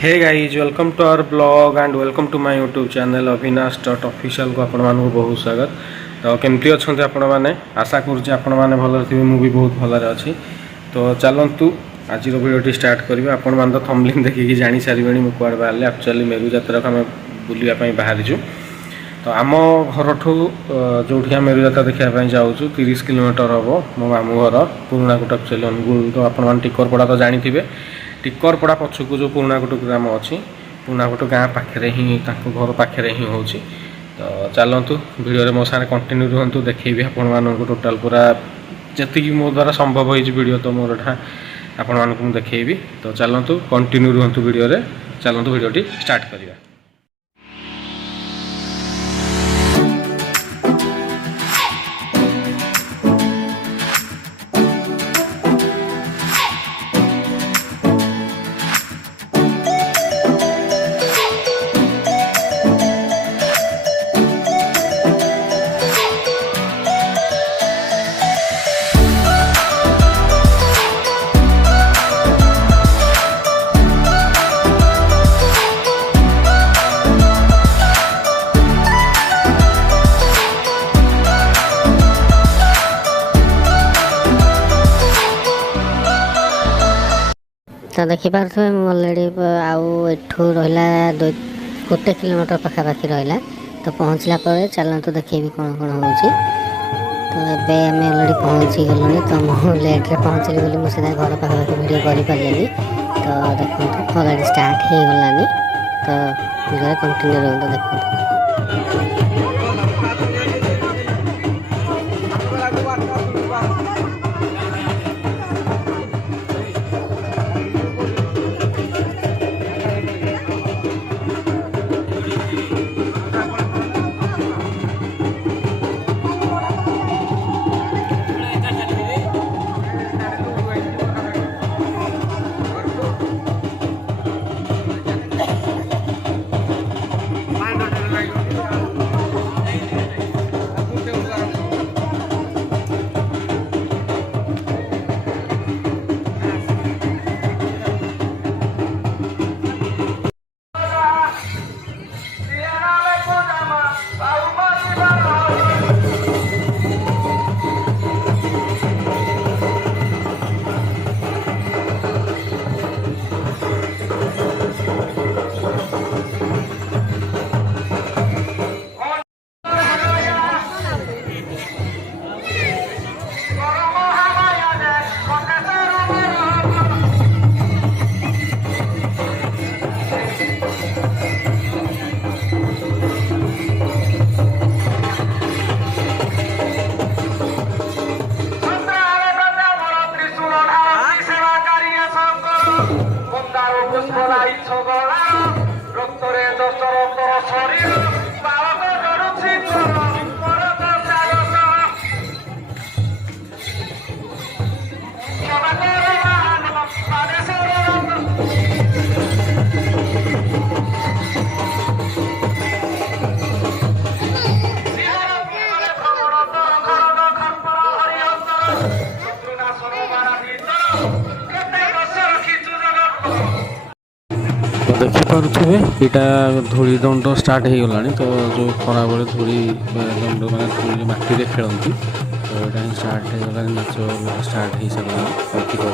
Hey guys welcome to our blog and welcome to my YouTube channel Avinas.official को आपण मानक बहुत स्वागत। तो केमती अच्छा आपण मैंने आशा करुँचे आपण मैंने भल थे मुझे बहुत भलरे अच्छी। तो चलतु आज भिडियो स्टार्ट करिए। आपण मैंने तो थंबनेल देखिए जानी सारे मुझे कुआड़े बाहर एक्चुअली मेरू जात्रा को आम बुलापी बाहरीचु। तो आम घर ठू जो मेरू जात्रा देखापी जाऊँ 30 किलोमीटर हम मो मामू घर पुराणाकोट एक्चुअली अनुगुल। तो आपण मैंने टिकरपड़ा तो जानी थे टिकरपड़ा पछकू जो पुराणाकोट ग्राम अच्छी पुराणाकोट गाँ पाखे ही घर पाखे ही हो। तो चलतु भिडियो मो सारे कंटिन्यू रुहतु देखी आपण मानक टोटाल पूरा जी मो द्वारा संभव होीडियो तो मोर आपण मानक देखी। तो चलतु कंटिन्यू रुहतु भिडियो चलतु भिडियोटी स्टार्ट करिया। तो देखिपे अलरेडी आठू रहा 1 किलोमीटर पखापाखि रहा। तो पहुँचला चलतु देखे कौन कौन हो। तो एम अलरेडी पहुँची गलुनी। तो मुझे लेट्रे पहुँचली बोली मुझे सीधा घर पाखापाखि भिडियो कर तो देखो अलरेडी स्टार्ट हो गलानी। तो भिडियो कंटिन्यू रहा देखो। देखिपे यहाँ धूली दंड स्टार्ट हो गला। तो जो खरा बेले धूली दंड मैंने धूली मटी खेलती तो यहाँ स्टार्ट हो गला नाच स्टार्ट हो सारा देखिपे।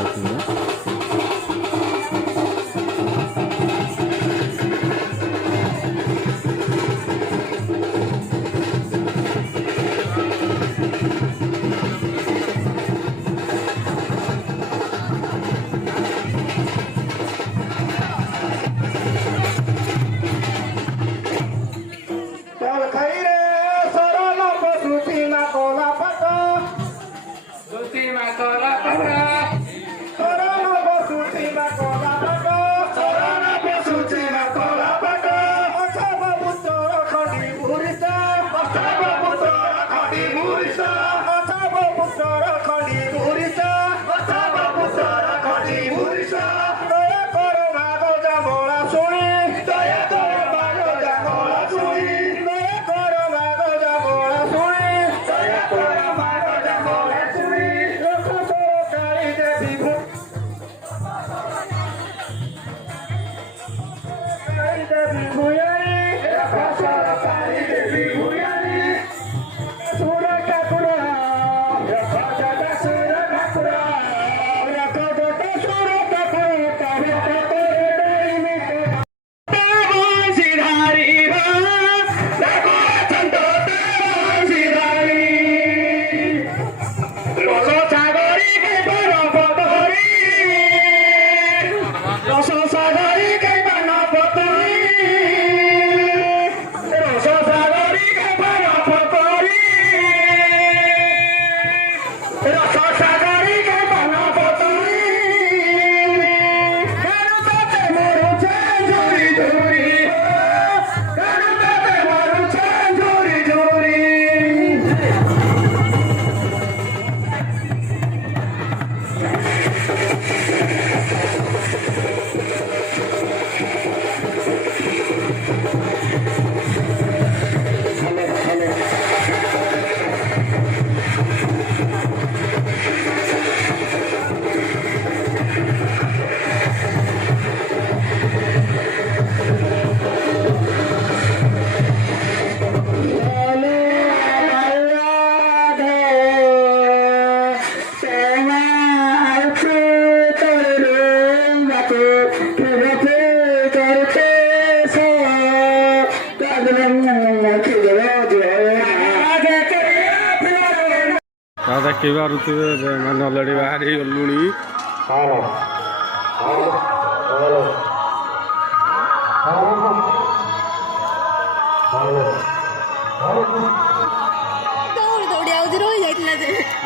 ଦେଖିପାରୁଥିବେ ମାନେ ଅଲରେଡ଼ି ବାହାରି ଗଲୁଣି।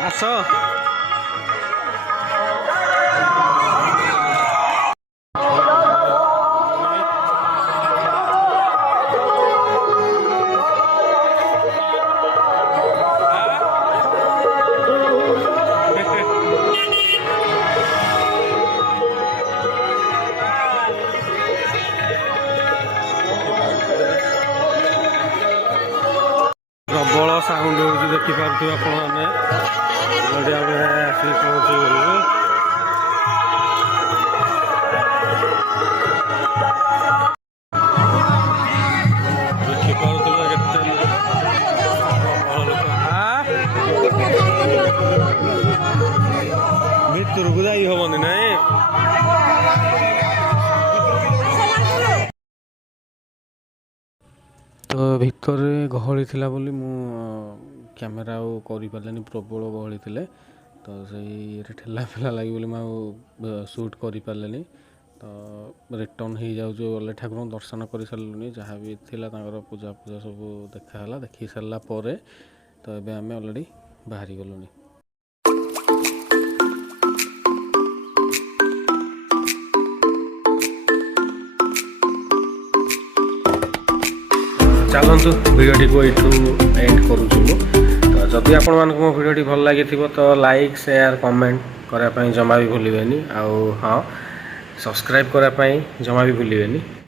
ଆସ ପ୍ରବଳ ସାଉଣ୍ଡ ହେଉଛି ଦେଖିପାରୁଥିବେ ଆପଣମାନେ। ଅଲରେଡ଼ି ଆମେ ଆସିକି ପହଞ୍ଚିଗଲୁ। ଦେଖିପାରୁଥିବେ କେତେ ଭିତରକୁ ଯାଇ ହବନି ନାଇଁ। ତ ଭିତରେ ଗହଳି ଥିଲା ବୋଲି ମୁଁ କ୍ୟାମେରା ଆଉ କରିପାରିଲିନି, ପ୍ରବଳ ଗହଳି ଥିଲେ। ତ ସେଇରେ ଠେଲା ଫେଲା ଲାଗି ବୋଲି ମୁଁ ଆଉ ସୁଟ୍ କରିପାରିଲିନି। ତ ରିଟର୍ନ ହେଇଯାଉଛୁ, ଗଲେ ଠାକୁରଙ୍କୁ ଦର୍ଶନ କରିସାରିଲୁଣି। ଯାହା ବି ଥିଲା ତାଙ୍କର ପୂଜା ସବୁ ଦେଖାହେଲା। ଦେଖି ସାରିଲା ପରେ ତ ଏବେ ଆମେ ଅଲରେଡ଼ି ବାହାରି ଗଲୁଣି। ଚାଲନ୍ତୁ ଭିଡ଼ିଓଟିକୁ ଏଇଠୁ ଏଣ୍ଡ କରୁଛୁ ମୁଁ। ତ ଯଦି ଆପଣମାନଙ୍କୁ ମୋ ଭିଡ଼ିଓଟି ଭଲ ଲାଗିଥିବ ତ ଲାଇକ୍, ସେୟାର, କମେଣ୍ଟ କରିବା ପାଇଁ ଜମା ବି ଭୁଲିବେନି। ଆଉ ହଁ, ସବସ୍କ୍ରାଇବ୍ କରିବା ପାଇଁ ଜମା ବି ଭୁଲିବେନି।